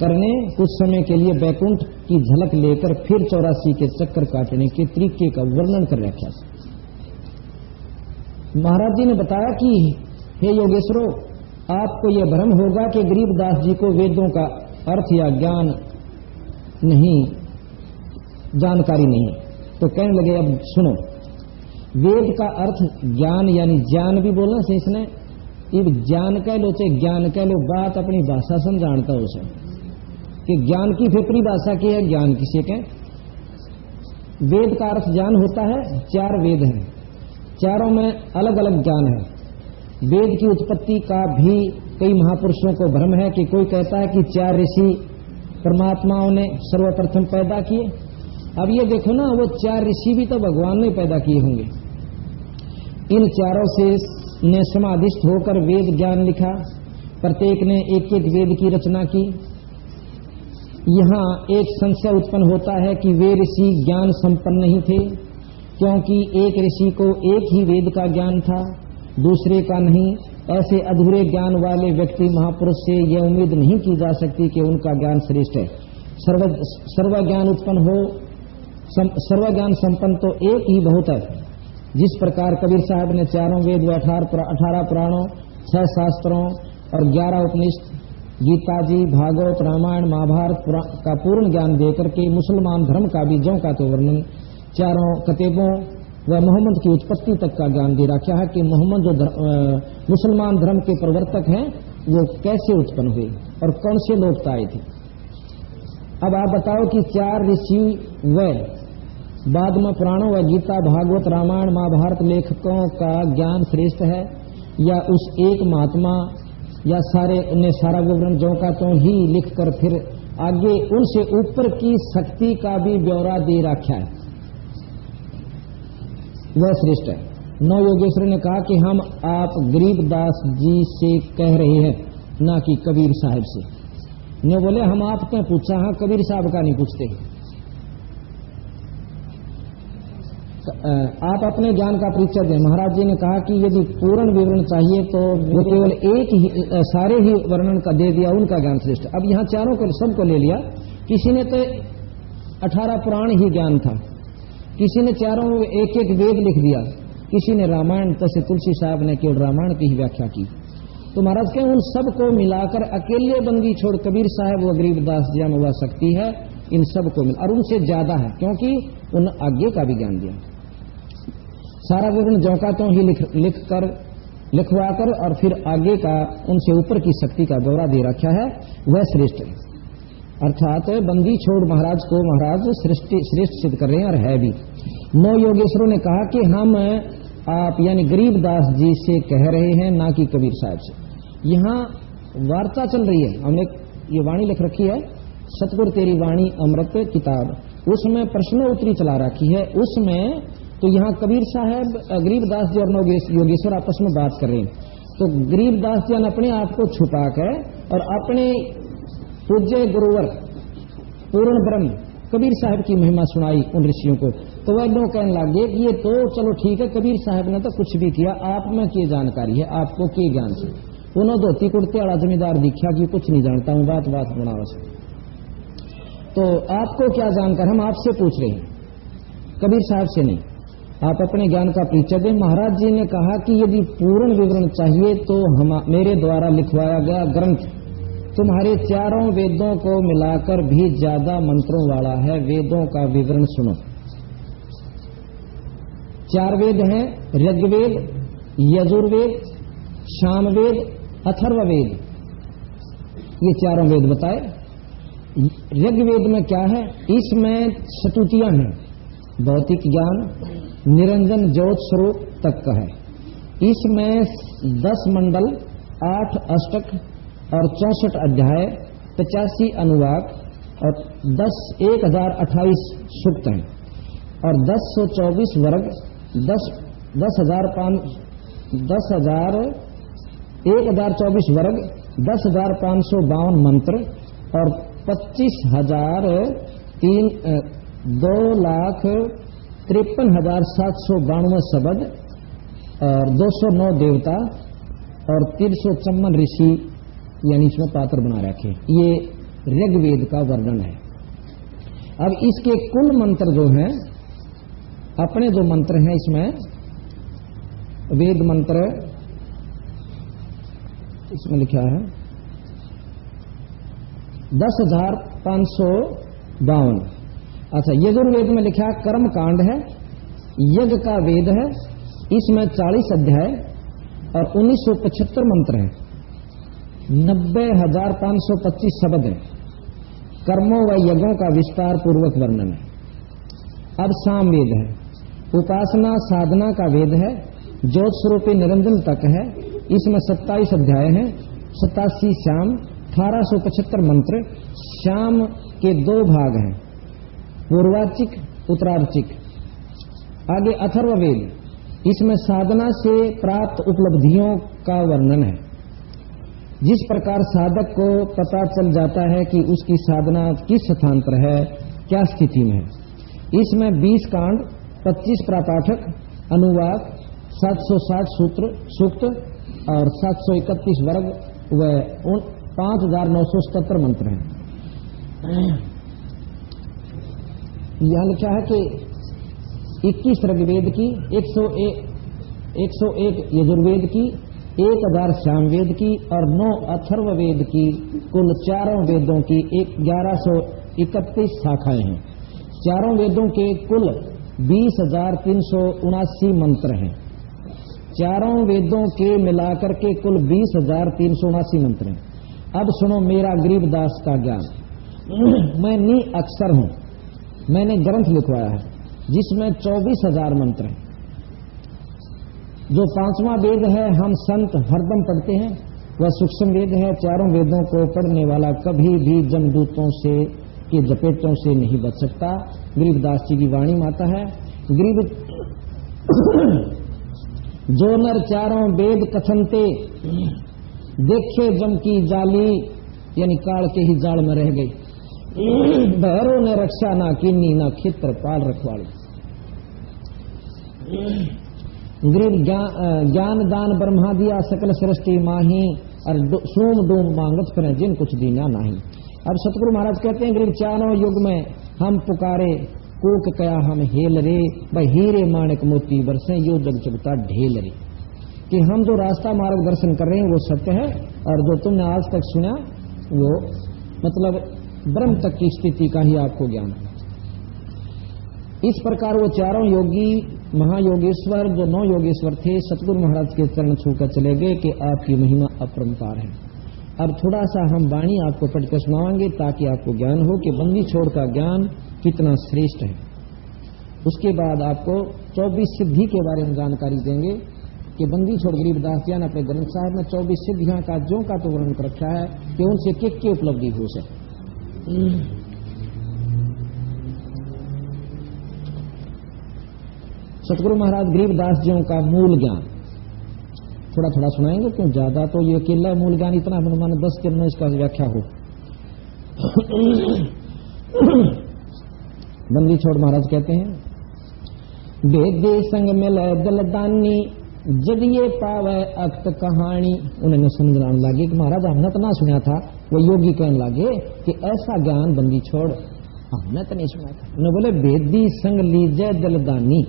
करने, कुछ समय के लिए बैकुंठ की झलक लेकर फिर 84 के चक्कर काटने के तरीके का वर्णन कर रखा। महाराज जी ने बताया कि हे योगेश्वरों, आपको यह भ्रम होगा कि गरीबदास जी को वेदों का अर्थ या ज्ञान नहीं, जानकारी नहीं है। तो कहने लगे, अब सुनो, वेद का अर्थ ज्ञान, यानी ज्ञान भी बोलना से इसने, ये ज्ञान कह लो चाहे ज्ञान कह लो, बात अपनी भाषा समझाता हो उसे कि ज्ञान की फेफड़ी भाषा की है, ज्ञान किसे कहें। वेद का अर्थ ज्ञान होता है। 4 वेद हैं, चारों में अलग अलग ज्ञान है। वेद की उत्पत्ति का भी कई महापुरुषों को भ्रम है कि कोई कहता है कि 4 ऋषि परमात्माओं ने सर्वप्रथम पैदा किए। अब ये देखो ना, वो 4 ऋषि भी तो भगवान ने पैदा किए होंगे। इन चारों से ने समाधिस्थ होकर वेद ज्ञान लिखा, प्रत्येक ने एक एक वेद की रचना की। यहाँ एक संशय उत्पन्न होता है कि वे ऋषि ज्ञान संपन्न नहीं थे, क्योंकि एक ऋषि को एक ही वेद का ज्ञान था, दूसरे का नहीं। ऐसे अधूरे ज्ञान वाले व्यक्ति महापुरुष से यह उम्मीद नहीं की जा सकती कि उनका ज्ञान श्रेष्ठ है। सर्व ज्ञान उत्पन्न हो, सर्व ज्ञान संपन्न तो एक ही बहुत है। जिस प्रकार कबीर साहब ने 4 वेद व 18 पुराणों, 6 शास्त्रों और 11 उपनिषद, गीता जी, भागवत, रामायण, महाभारत का पूर्ण ज्ञान देकर के मुसलमान धर्म का भी ज्यों का तो वर्णन 4 किताबों वह मोहम्मद की उत्पत्ति तक का ज्ञान दे रखा है कि मोहम्मद जो मुसलमान धर्म के प्रवर्तक हैं वो कैसे उत्पन्न हुए और कौन से लोग आए थे। अब आप बताओ कि 4 ऋषि व बाद में पुराणों व गीता भागवत रामायण महाभारत लेखकों का ज्ञान श्रेष्ठ है या उस एक महात्मा या सारे ने सारा विवरण जो का तो ही लिख कर फिर आगे उनसे ऊपर की शक्ति का भी ब्यौरा दे रखा है, वह श्रेष्ठ है। नौ योगेश्वर ने कहा कि हम आप गरीबदास जी से कह रहे हैं ना कि कबीर साहब से। ने बोले हम आपने पूछा, हाँ कबीर साहब का नहीं पूछते। आप अपने ज्ञान का परिचय दें। महाराज जी ने कहा कि यदि पूर्ण विवरण चाहिए तो वो केवल एक ही सारे ही वर्णन का दे दिया, उनका ज्ञान श्रेष्ठ। अब यहाँ चारों को सबको ले लिया। किसी ने तो 18 पुराण ही ज्ञान था, किसी ने चारों एक एक वेद लिख दिया, किसी ने रामायण, तसे तुलसी साहब ने केवल रामायण की ही व्याख्या की। तो महाराज कहें उन सबको मिलाकर अकेले बंदी छोड़ कबीर साहब व गरीबदास जी में वह शक्ति है, इन सबको मिल और उनसे ज्यादा है क्योंकि उन आगे का भी ज्ञान दिया। सारा विवरण जौका तो ही लिखवा कर और फिर आगे का उनसे ऊपर की शक्ति का ब्यौरा दे रखा है, वह श्रेष्ठ है। अर्थात बंदी छोड़ महाराज को महाराज श्रेष्ठ सिद्ध कर रहे हैं और है भी। 9 योगेश्वरों ने कहा कि हम आप यानी गरीबदास जी से कह रहे हैं ना कि कबीर साहब से। यहाँ वार्ता चल रही है, हमने ये वाणी लिख रखी है सतगुरु तेरी वाणी अमृत किताब, उसमें प्रश्नोत्तरी चला रखी है। उसमें तो यहाँ कबीर साहब गरीबदास जी और योगेश्वर आपस में बात कर रहे हैं। तो गरीबदास जी ने अपने आप को छुपा कर और अपने पूज्य गुरुवर पूर्ण ब्रह्म कबीर साहब की महिमा सुनाई उन ऋषियों को। तो वह लोग कहने लगे कि ये तो चलो ठीक है, कबीर साहब ने तो कुछ भी किया, आप में क्या जानकारी है, आपको के ज्ञान से। उन्होंने धोती कुर्ते वाला जमींदार दिखा कि कुछ नहीं जानता हूं, बात बनावा से। तो आपको क्या जानकर, हम आपसे पूछ रहे हैं, कबीर साहब से नहीं। आप अपने ज्ञान का परिचय दें। महाराज जी ने कहा कि यदि पूर्ण विवरण चाहिए तो हम मेरे द्वारा लिखवाया गया ग्रंथ तुम्हारे चारों वेदों को मिलाकर भी ज्यादा मंत्रों वाला है। वेदों का विवरण सुनो। 4 वेद हैं, ऋग्वेद, यजुर्वेद, सामवेद, अथर्ववेद। ये चारों वेद बताए। ऋग्वेद में क्या है, इसमें स्तुतियां हैं, भौतिक ज्ञान, निरंजन ज्योत स्वरूप तक का है। इसमें 10 मंडल, 8 अष्टक और 64 अध्याय, 85 अनुवाक और 1028 सूक्त हैं और 1024 वर्ग, 1024 वर्ग, 10,552 मंत्र और 2,53,792 शब्द और 209 देवता और 354 ऋषि यानी इसमें पात्र बना रखे। ये ऋग्वेद का वर्णन है। अब इसके कुल मंत्र जो हैं, अपने जो मंत्र हैं इसमें वेद मंत्र इसमें लिखा है 10,552। अच्छा, यजुर्वेद में लिखा कर्म कांड है, यज्ञ का वेद है, इसमें 40 अध्याय और 1975 मंत्र हैं, 90,525 शब्द हैं, कर्मों व यज्ञों का विस्तार पूर्वक वर्णन है। अब साम वेद है, उपासना साधना का वेद है, ज्योत स्वरूपी निरंजन तक है, इसमें 27 अध्याय हैं, 87 श्याम, 1875 मंत्र। श्याम के 2 भाग हैं, पूर्वार्चिक उत्तरार्चिक। आगे अथर्ववेद, इसमें साधना से प्राप्त उपलब्धियों का वर्णन है। जिस प्रकार साधक को पता चल जाता है कि उसकी साधना किस स्थान पर है, क्या स्थिति में है। इसमें 20 कांड, 25 प्रापाठक, अनुवाद, 760 सूत्र सूक्त और 731 वर्ग व 5,977 मंत्र हैं। यह लिखा है कि 21 ऋग्वेद की, 101 यजुर्वेद की, 1000 सामवेद की और 9 अथर्ववेद की, कुल चारों वेदों की 1131 शाखाएं हैं। चारों वेदों के कुल 20,379 मंत्र हैं। चारों वेदों के मिलाकर के कुल 20,379 मंत्र हैं। अब सुनो मेरा गरीबदास का ज्ञान। मैं निअक्षर हूं, मैंने ग्रंथ लिखवाया है जिसमें 24,000 मंत्र हैं। जो 5वां वेद है हम संत हरदम पढ़ते हैं, वह सूक्ष्म वेद है। चारों वेदों को पढ़ने वाला कभी भी जमदूतों से के जपेटों से नहीं बच सकता। गरीबदास जी की वाणी माता है, गरीब जो नर चारों वेद कथनते, देखे जम की जाली, यानी काल के ही जाल में रह गई। भैरों ने रक्षा ना कीनी, ना खित्र पाल रखवाली। गरीब ज्ञान दान ब्रह्मा दिया, सकल सृष्टि माही, और सोम डूम मांगत पर जिन कुछ दीना नहीं। अब सतगुरु महाराज कहते हैं, गरीब चारों युग में हम पुकारे, कोक कया हम हेल रे, भाई हीरे माणिक मोती बरसे, यो जग चुगता ढेल रे। कि हम जो रास्ता मार्ग दर्शन कर रहे हैं वो सत्य है, और जो तुमने आज तक सुना वो मतलब ब्रह्म तक की स्थिति का ही आपको ज्ञान है। इस प्रकार वो चारों योगी महायोगेश्वर, जो 9 योगेश्वर थे, सतगुरु महाराज के चरण छूकर चले गए कि आपकी महिमा अपरंपार है। अब थोड़ा सा हम वाणी आपको पढ़कर सुनाएंगे ताकि आपको ज्ञान हो कि बंदी छोड़ का ज्ञान कितना श्रेष्ठ है। उसके बाद आपको 24 सिद्धि के बारे में जानकारी देंगे कि बंदी छोड़ गरीबदास जी ने अपने ग्रंथ साहब में 24 सिद्धियां का जो का तो वर्णन कर रखा है कि उनसे क्या उपलब्धि हो सके। सतगुरु महाराज गरीबदास जियों का मूल ज्ञान थोड़ा थोड़ा सुनाएंगे, क्यों ज्यादा तो ये अकेला मूल ज्ञान इतना माने 10 दिन में इसका व्याख्या हो। बंदी छोड़ महाराज कहते हैं, वेदे संग मिले दलदानी, जब ये पावे अक्त कहानी। उन्होंने समझाने लगे कि महाराज हमने तो ना सुना था। वो योगी कहने लगे कि ऐसा ज्ञान बंदी छोड़ हमने तो नहीं सुना था। उन्होंने बोले वेदी संग लीजे दलदानी,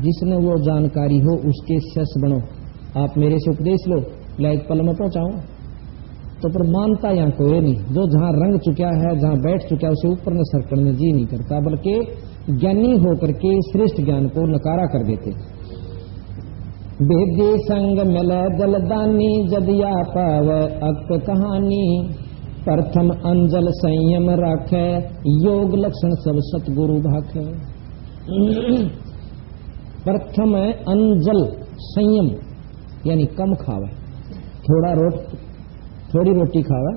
जिसने वो जानकारी हो उसके शिष्य बनो। आप मेरे से उपदेश लो, लाइक पल में पहुंचाऊं तो पर मानता यहाँ कोई नहीं। जो जहां रंग चुका है, जहां बैठ चुका है, उसे ऊपर में सरकने जी नहीं करता, बल्कि ज्ञानी होकर के श्रेष्ठ ज्ञान को नकारा कर देते। वेदी संग मिले दलदानी, जदिया पाव अक्त कहानी। प्रथम अंजल संयम राखे, योग लक्षण सब सतगुरु भाखे। प्रथम अंजल संयम यानी कम खावे, थोड़ी रोटी खावे,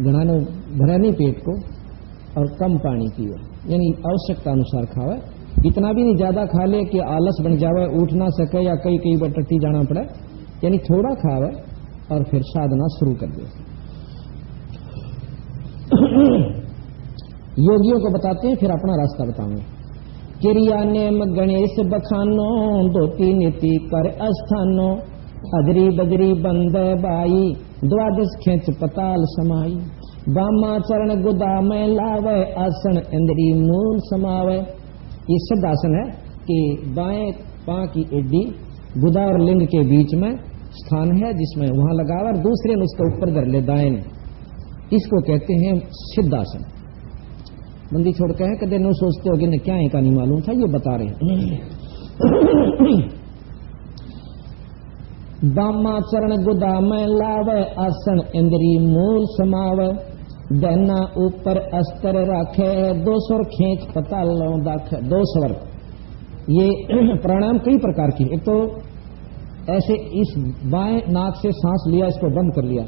घना ने भरा नहीं पेट को, और कम पानी पीवे, यानी आवश्यकता अनुसार खावे। इतना भी नहीं ज्यादा खा ले कि आलस बन जावे, उठ ना सके या कई बार टट्टी जाना पड़े, यानी थोड़ा खावे और फिर साधना शुरू कर दे। योगियों को बताते हैं, फिर अपना रास्ता बताऊंगे। क्रिया नेम गणेश बखानो, धोती नीति कर अस्थानो। अजरी बजरी बंद बाई, द्वादश खेच पताल समाई। बामा चरण गुदा में लावे, आसन इंद्री मूल समावे। ये सिद्ध आसन है कि बाएं पांव की एडी गुदा और लिंग के बीच में स्थान है, जिसमें वहां लगावे और दूसरे ने उसके ऊपर धर ले दाएं ने। इसको कहते हैं सिद्धासन। बंदी छोड़ कहे कदे नो सोचते हो कि क्या है का नहीं मालूम था, ये बता रहे हैं। बामा चरण गुदा में लावे, आसन इंद्री मूल समावे। दहना ऊपर अस्तर राखे, 2 स्वर खींच पताल दाखे। 2 स्वर, ये प्राणायाम कई प्रकार की। एक तो ऐसे इस बाएं नाक से सांस लिया, इसको बंद कर लिया,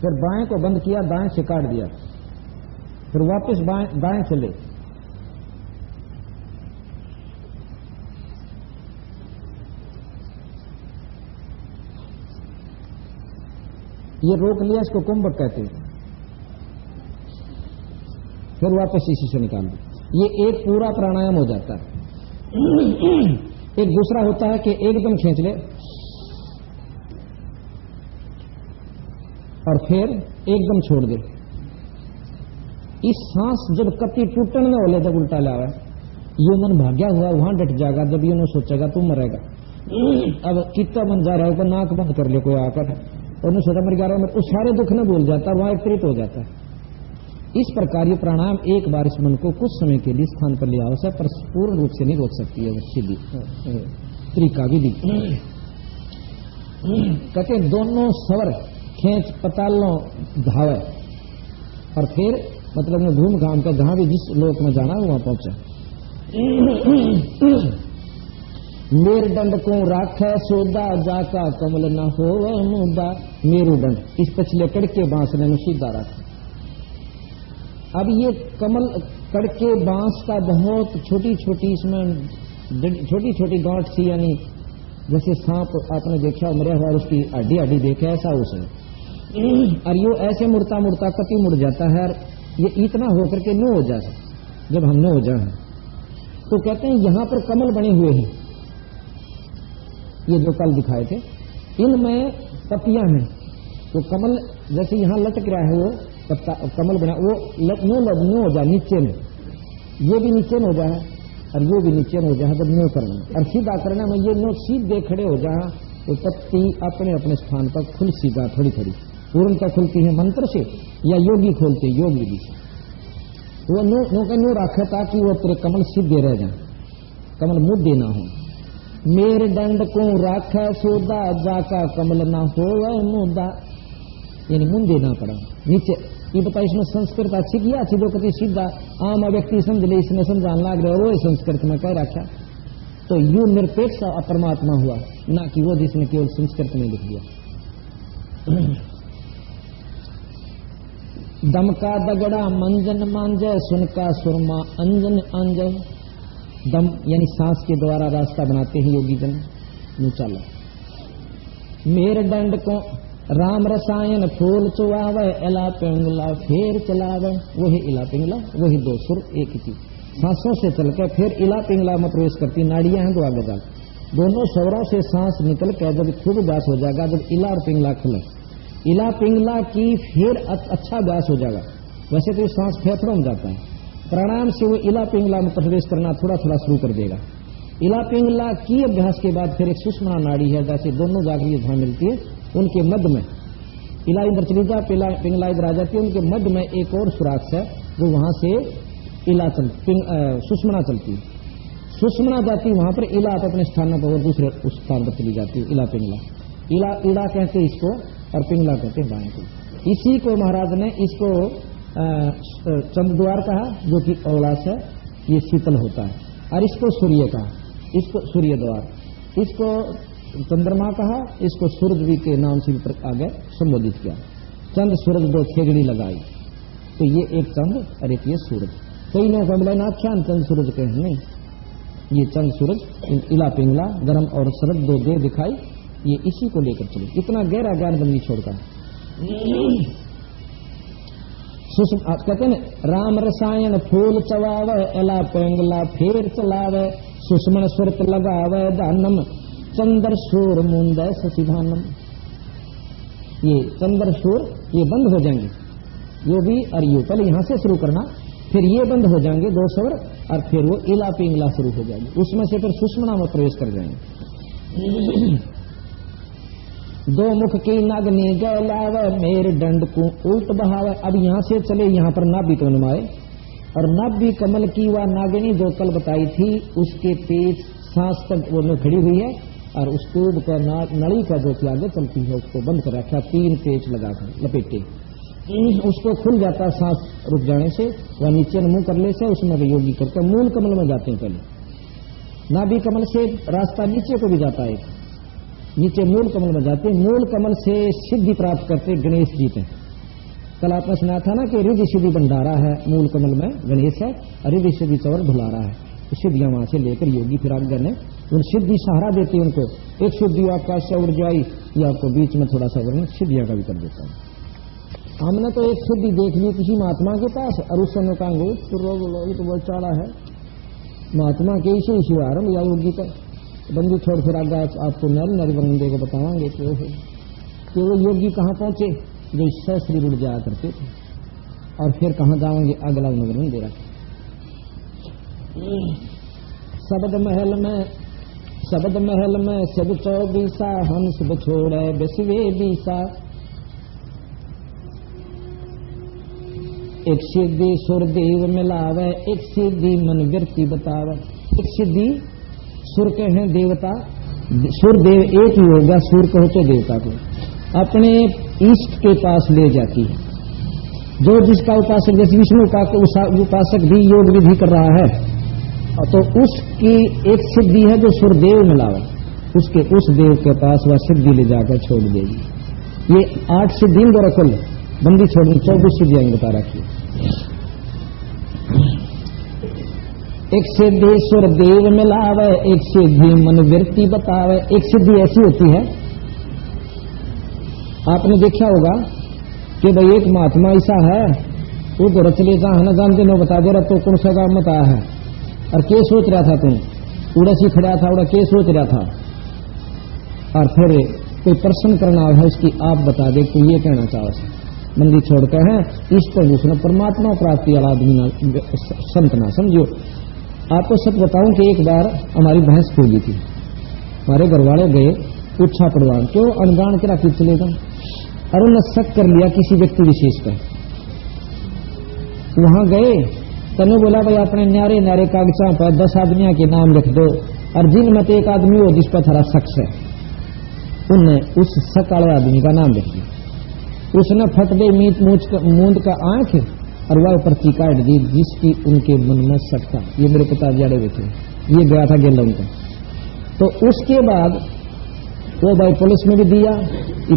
फिर बाएं को बंद किया, दाएं से काट दिया, फिर वापस दाएं चले। ये रोक लिया, इसको कुंभक कहते हैं। फिर वापस इसी से निकाल दिया। ये एक पूरा प्राणायाम हो जाता है। एक दूसरा होता है कि एकदम खींच ले और फिर एकदम छोड़ दे। इस सांस जब कति टूटने में होले, जब उल्टा लावा, ये मन भाग्या हुआ वहां डट जाएगा, जब ये सोचेगा तू मरेगा। अब कितना मन जा रहा होगा, नाक बंद कर ले कोई आकर, और सोचा मर 11 में उस सारे दुख न भूल जाता, वहां एकत्रित हो जाता है। इस प्रकार ये प्राणायाम एक बार इस मन को कुछ समय के लिए स्थान पर ले आओ से, पर पूर्ण रूप से नहीं रोक सकती है सीधी तरीका विधि। कहते दोनों स्वर खेच पतालों धावे, और फिर मतलब घूम घाम कर जहां भी जिस लोक में जाना है वहां पहुंचा। मेरुदंड को राखे सोदा, जाका कमल न हो मुदा। मेरुदंड इस पछले कड़के बांस ने सीधा रखा। अब ये कमल कड़के बांस का बहुत छोटी छोटी इसमें छोटी छोटी गांठ सी, यानी जैसे सांप आपने देखा मरा हुआ उसकी हड्डी हड्डी देखे ऐसा उसे, और ये ऐसे मुड़ता मुड़ता कति मुड़ जाता है, और ये इतना होकर के नो हो जाए। जब हम नो हो जाए तो कहते हैं यहां पर कमल बने हुए हैं, ये जो कल दिखाए थे इनमें पत्तियां हैं। तो कमल जैसे यहां लटक रहा है वो पत्ता कमल बना, वो नो हो जाए नीचे में, ये भी नीचे में हो जाए और ये भी नीचे में हो जाए। जब नो करना और सीधा करना में ये नो सीधे खड़े हो जाए तो पत्ती अपने अपने स्थान पर खुल सीधा थोड़ी थोड़ी पूर्णतः खुलती है मंत्र से या योगी खोलते योग विधि से। तो वो नो का नो रखे ताकि वो तेरे कमल सीधे रह जाए, कमल मुद्दे ना हो। मेरे दंड को राखा सोदा, जाका कमल ना हो मुद्दा, यानी मुंदे ना पड़ा नीचे। ये बता इसमें संस्कृत अच्छी किया अच्छी जो कभी सीधा आम व्यक्ति समझ ले, इसमें समझान लग रहे वो संस्कृत में कह रखा। तो यू निरपेक्ष परमात्मा हुआ, ना कि वो जिसने केवल संस्कृत में लिख दिया। दम का दगड़ा मंजन मांजे, सुन का सुरमा अंजन अंजय। दम यानी सांस के द्वारा रास्ता बनाते हैं योगी जन। चला मेरे दंड को राम रसायन फूल चुआवे, इला पिंगला फेर चलावे। वही इला पिंगला, वही दो सुर एक ही चीज, सांसों से चलकर फिर इला पिंगला में प्रवेश करती नाड़ियां हैं दो आगे जाल, दोनों स्वरों से सांस निकल कर जब खूब व्यास हो जाएगा, जब इला और पिंगला खुले, इला पिंगला की फिर अच्छा व्यास हो जाएगा। वैसे तो सांस फेफड़ों में जाता है, प्राणायाम से वो इला पिंगला में प्रवेश करना थोड़ा थोड़ा शुरू कर देगा। इला पिंगला की अभ्यास के बाद फिर एक सुषुम्ना नाड़ी है, जैसे दोनों जागृत जहां मिलती है उनके मध्य में इला इधर चली जा, पिंगला इधर आ जाती है, उनके मध्य में एक और सुराख है जो वहां से इला सुषुम्ना चलती है। सुषुम्ना जाती है वहां पर, इला अपने स्थान पर और दूसरे उस स्थान पर चली जाती है। इला पिंगला, इला कहते हैं इसको और पिंगला कहते हैं बाएं को। इसी को महाराज ने इसको चंद्रद्वार कहा जो कि औलास है, ये शीतल होता है, और इसको सूर्य कहा, इसको सूर्य द्वार, इसको चंद्रमा कहा, इसको सूरज भी के नाम से भी आगे संबोधित किया। चंद्र सूरज दो खेगड़ी लगाई, तो ये एक चंद्र और एक ये सूरज। कई लोगों का मिला आख्यान चंद्र सूरज के नहीं, ये चंद्र सूरज इला पिंगला गर्म और शरद दो दे दिखाई, ये इसी को लेकर चले। इतना गहरा ज्ञान बंदी छोड़कर कहते हैं राम रसायन फूल चवावे, इला पिंगला फेर चलावे, सुषमन सुरत लगावे दानम, चंद्र सूर मुंदय शशिभानम। ये चंद्र सूर ये बंद हो जाएंगे, ये भी और ये पहले यहां से शुरू करना, फिर ये बंद हो जाएंगे दो स्वर, और फिर वो इला पिंगला शुरू हो जाएंगे, उसमें से फिर सुषमना में प्रवेश कर जाएंगे। दो मुख की नागनी गैलावे, मेरे दंड को उल्ट बहावे। अब यहां से चले यहां पर नाभि को नुमाए, और नाभि कमल की वह नागिनी जो कल बताई थी उसके पेट सांस तक वो में खड़ी हुई है, और उस ट्यूब का नली का जो आगे चलती है उसको बंद कर रखा, 3 पेच लगाकर लपेटे, उसको खुल जाता सांस रुक जाने से, वह नीचे मुंह कर ले से उसमें योगी करके मूल कमल में जाते हैं। पहले नाभि कमल से रास्ता नीचे को भी जाता है, नीचे मूल कमल में जाते, मूल कमल से सिद्धि प्राप्त करते गणेश जी थे। कल आपने सुना था ना कि रिद्धि सिद्धि भंडारा है मूल कमल में गणेश है, और रिद्धि सिद्धि चवर भुलारा है। तो सिद्धियां वहां से लेकर योगी फिर आगे ने उन सिद्धि सहारा देती है उनको। एक सिद्धि आकाश से उड़ जाई, या आपको बीच में थोड़ा सा वर्णन सिद्धियां का भी कर देता हूं। हमने तो एक सिद्धि देख ली किसी महात्मा के पास, और उस समय कहेंगे तो बहुत चाड़ा है महात्मा के इसे शुभारंभ या योगी का बंदी छोड़, फिर आगे आपको नर बंदे को बतावांगे कि वो योगी कहाँ पहुंचे जो इससे शरीर उड़ जाया करते थे, और फिर कहाँ जाएंगे अगला वर्णन दे रहा। शब्द महल में सब 24 हंस बछोड़े बसवे बीसा, एक सिद्धि सुर देव मिलावे, एक सिद्धि मन वृत्ति बतावे। एक सिद्धि सुर के हैं देवता, सुर देव एक ही होगा, सुर कहो तो देवता को अपने इष्ट के पास ले जाती है। जो जिसका उपासक, जैसे विष्णु का उपासक भी योग विधि कर रहा है, तो उसकी एक सिद्धि है जो सुरदेव मिलावा, उसके उस देव के पास वह सिद्धि ले जाकर छोड़ देगी। ये 8 सिद्धि गोरखुल बंदी छोड़नी, 24 सिद्धियां बता रखी। एक सिद्धि सुरदेव मिलावे, एक सिद्धि मन वृत्ति बतावे। एक सिद्धि ऐसी होती है, आपने देखा होगा कि भाई एक महात्मा ऐसा है, वो तो रचले जा है ना, जानते नो बता दे रहा तो कौन सा काम मत आया है, और क्या सोच रहा था तुम, उड़ा सी खड़ा था, उड़ा क्या सोच रहा था, और फिर कोई प्रश्न करना है उसकी, आप बता दे कि ये कहना चाहो। मंदिर छोड़ते हैं इस पर दूसरा परमात्मा प्राप्ति वाला आदमी संत ना समझो। आपको सच बताऊं कि एक बार हमारी भैंस खो गई थी, हमारे घर वाले गए पूछा पड़वान, क्यों अनजान के राखी चले गए, और उन्होंने शक कर लिया किसी व्यक्ति विशेष पर। वहां गए, तने बोला भाई अपने न्यारे न्यारे कागजा पर 10 आदमियों के नाम लिख दो, और जिनमें एक आदमी हो जिस पर थोड़ा शक है, उनने उस शक वाले आदमी का नाम लिख दिया। उसने फट गई मूंद का आंख और वह पर्ची काट दी जिसकी उनके मन में शक था। ये मेरे पिता जड़े हुए थे, ये गया था गेंदा उनका। तो उसके बाद वो भाई पुलिस में भी दिया,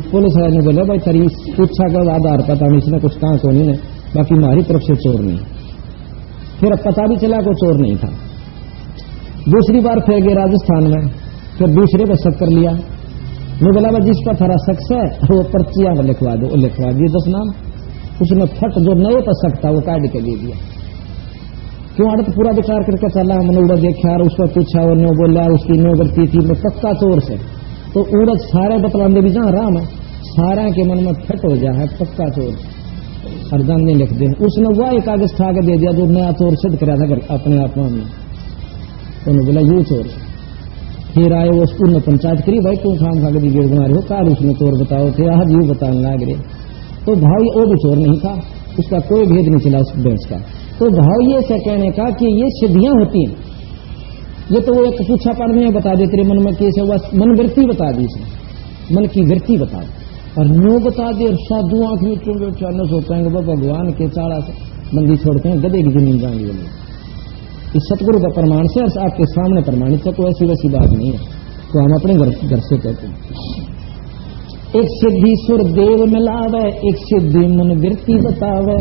पुलिस वाले ने बोला भाई तेरी पूछा कर आधार पता नहीं, इसने कुछ कहा तो नहीं है, बाकी हमारी तरफ से चोर नहीं। फिर अब पता भी चला कोई चोर नहीं था। दूसरी बार फिर गए राजस्थान में, फिर दूसरे पर शक कर लिया। मैं बोला भाई जिस पर थोड़ा शक है वो पर्चियां लिखवा दो, वो लिखवा दिए 10 नाम। उसने फट जो नए पर शक था वो काट के दे दिया। क्यों आड़त पूरा विचार करके चला, मैंने उड़ा देखा और उसको पूछा, वो नो बोला, उसकी नो गलती थी, मैं पक्का चोर से। तो उड़द सारे बतलाने भी जहां राम है, सारा के मन में फट हो जाए पक्का चोर, और जानने लिख दे। उसने वह एक कागज ठा के दे दिया जो नया चोर सिद्ध कराया था अपने आप में। उन्होंने बोला ये चोर। फिर आए वो उसने पंचायत करी, भाई तुम खाम खा के गिर बना रहे हो, काल उसने चोर बताओ थे, आज यू बताने लग रहे। तो भाई वो भी चोर नहीं था, उसका कोई भेद नहीं चला उस बेंच का। तो भाव ये से कहने का कि ये सिद्धियां होती हैं, ये तो वो एक पूछा पढ़ में बता दे तेरे मन में कैसे हुआ, मन वृत्ति बता दी, मन की वृत्ति बता दे और नो बता दे। और साधु आंख में क्यों न सोचेंगे वो भगवान के चाड़ा से बंदी छोड़ते हैं, गधे की जमीन जाएंगे बोले। इस सतगुरु का प्रमाण से आपके सामने प्रमाणित है, कोई ऐसी वैसी बात नहीं है, तो हम अपने घर से कहते हैं। एक सिद्धि सुर देव मिलावे, एक सिद्धि मन वृत्ति बतावे,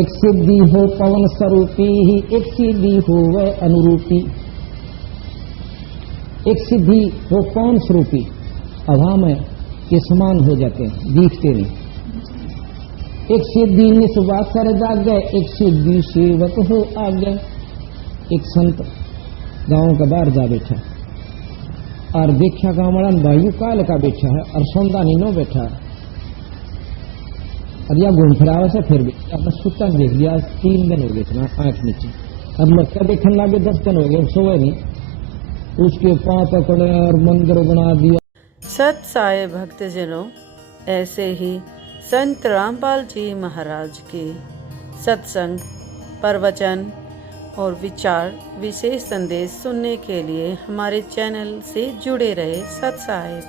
एक सिद्धि हो पवन स्वरूपी ही, एक सिद्धि हो वह अनुरूपी। एक सिद्धि हो पवन स्वरूपी, हवा में के समान हो जाते हैं, दिखते नहीं। एक सिद्धि निस्वासर जागे, एक सिद्धि सेवक हो आगे। एक संत गांव का बाहर जा बैठा और देखा गांव वाला भाई काल का बैठा है और सौंदा नहीं नो बैठा है, और या घूम फिरावे से फिर भी अपना सुता देख लिया। 3 दिन हो गए थे आंख नीचे, अब मक्का देखने लगे 10 दिन हो गए, सोए नहीं। उसके पांव पकड़े और मंदिर बना दिया। सत साई भक्तजनों, ऐसे ही संत रामपाल जी महाराज के सत्संग, प्रवचन और विचार विशेष संदेश सुनने के लिए हमारे चैनल से जुड़े रहे। सत साई।